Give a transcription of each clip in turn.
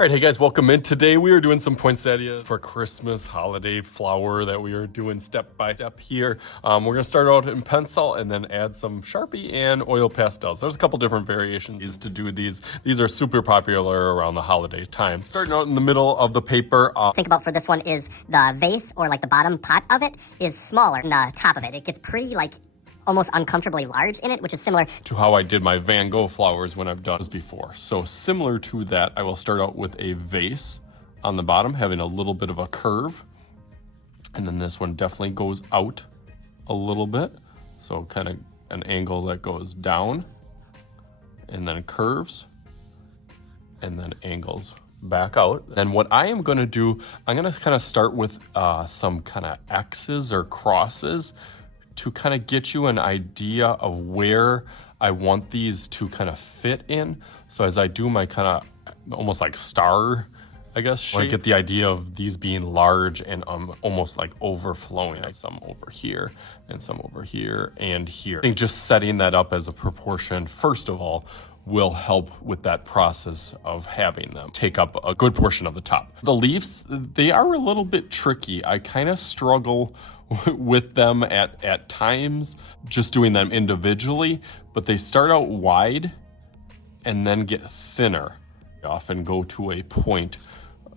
All right, hey guys, welcome in. Today we are doing some poinsettias for Christmas holiday flower that we are doing step by step here. We're gonna start out in pencil and then add some Sharpie and oil pastels. There's a couple different variations to do these. These are super popular around the holiday time. Starting out in the middle of the paper. Think about for this one is the vase or like the bottom pot of it is smaller than the top of it. It gets pretty like almost uncomfortably large in it, which is similar to how I did my Van Gogh flowers when I've done this before. So similar to that, I will start out with a vase on the bottom, having a little bit of a curve. And then this one definitely goes out a little bit. So kind of an angle that goes down and then curves and then angles back out. And what I am gonna do, I'm gonna kind of start with some kind of X's or crosses to kind of get you an idea of where I want these to kind of fit in. So as I do my kind of almost like star, I guess, shape, I get the idea of these being large and almost like overflowing. Like some over here and some over here and here. I think just setting that up as a proportion, first of all, will help with that process of having them take up a good portion of the top. The leaves, they are a little bit tricky. I kind of struggle with them at times, just doing them individually, but they start out wide and then get thinner. They often go to a point.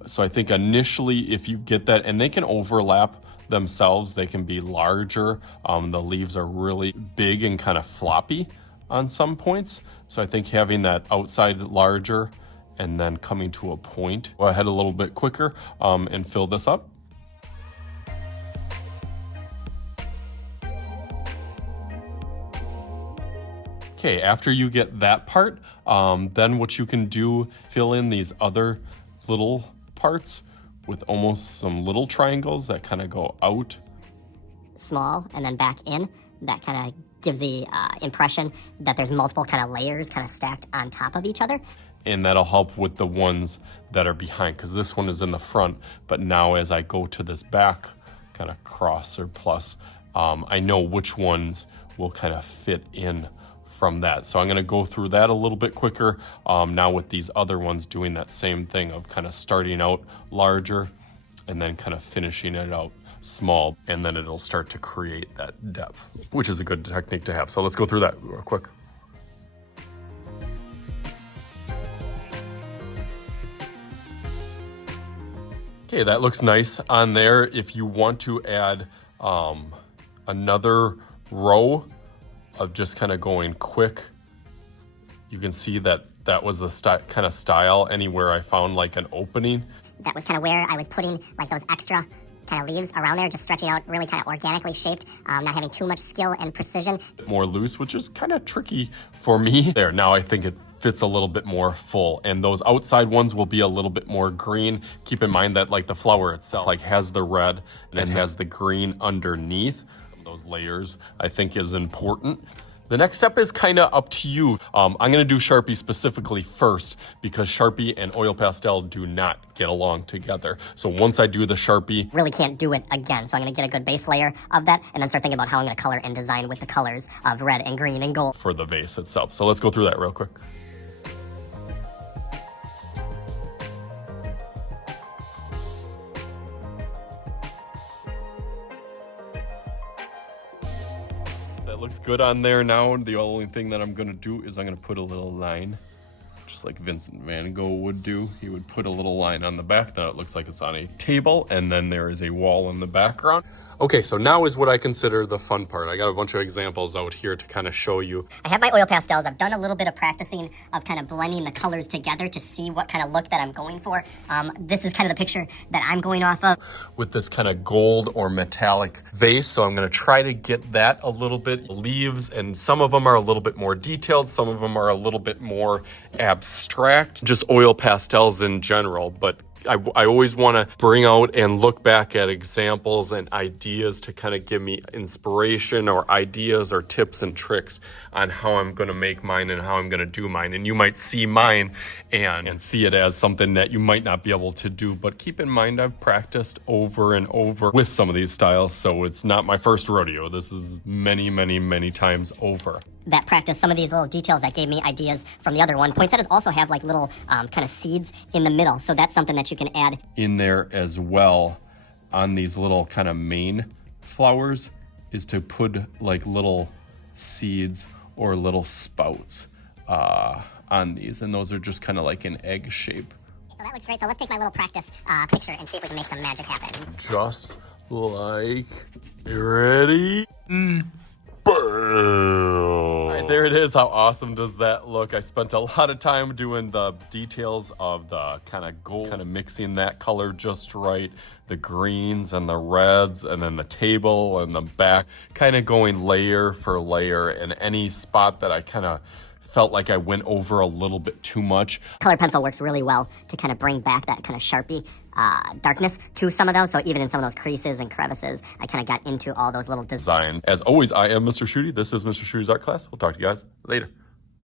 So I think initially if you get that, and they can overlap themselves, they can be larger. The leaves are really big and kind of floppy on some points. So I think having that outside larger and then coming to a point. Go ahead a little bit quicker and fill this up. Okay, after you get that part, then what you can do, fill in these other little parts with almost some little triangles that kind of go out. Small and then back in. That kind of gives the impression that there's multiple kind of layers kind of stacked on top of each other. And that'll help with the ones that are behind, because this one is in the front, but now as I go to this back kind of cross or plus, I know which ones will kind of fit in from that. So I'm gonna go through that a little bit quicker now with these other ones, doing that same thing of kind of starting out larger and then kind of finishing it out small, and then it'll start to create that depth, which is a good technique to have. So let's go through that real quick. Okay, that looks nice on there. If you want to add another row of just kind of going quick, you can see that that was the kind of style anywhere I found like an opening. That was kind of where I was putting like those extra kind of leaves around there, just stretching out, really kind of organically shaped, not having too much skill and precision. More loose, which is kind of tricky for me. There, now I think it fits a little bit more full, and those outside ones will be a little bit more green. Keep in mind that like the flower itself like has the red and it has the green underneath. Those layers I think is important. The next step is kind of up to you. I'm gonna do Sharpie specifically first, because Sharpie and oil pastel do not get along together. So once I do the Sharpie, really can't do it again. So I'm gonna get a good base layer of that and then start thinking about how I'm gonna color and design with the colors of red and green and gold for the vase itself. So let's go through that real quick. That looks good on there now. The only thing that I'm gonna do is I'm gonna put a little line, just like Vincent van Gogh would do. He would put a little line on the back, then it looks like it's on a table, and then there is a wall in the background. Okay, so now is what I consider the fun part. I got a bunch of examples out here to kind of show you. I have my oil pastels. I've done a little bit of practicing of kind of blending the colors together to see what kind of look that I'm going for. This is kind of the picture that I'm going off of. With this kind of gold or metallic vase, so I'm gonna try to get that a little bit. Leaves, and some of them are a little bit more detailed, some of them are a little bit more abstract, just oil pastels in general, but I always want to bring out and look back at examples and ideas to kind of give me inspiration or ideas or tips and tricks on how I'm going to make mine and how I'm going to do mine. And you might see mine and see it as something that you might not be able to do, but keep in mind I've practiced over and over with some of these styles, so it's not my first rodeo. This is many, many, many times over. That practice, some of these little details that gave me ideas from the other one. Poinsettias also have like little kind of seeds in the middle, so that's something that you can add in there as well on these little kind of main flowers, is to put like little seeds or little spouts on these, and those are just kind of like an egg shape. So that looks great. So let's take my little practice picture and see if we can make some magic happen. Just like, you ready? Boom. Right, there it is. How awesome does that look? I spent a lot of time doing the details of the kind of gold, kind of mixing that color just right, the greens and the reds, and then the table and the back, kind of going layer for layer, and any spot that I kind of felt like I went over a little bit too much. Color pencil works really well to kind of bring back that kind of Sharpie darkness to some of those. So even in some of those creases and crevices, I kind of got into all those little designs. As always, I am Mr. Schutte. This is Mr. Schutte's Art Class. We'll talk to you guys later.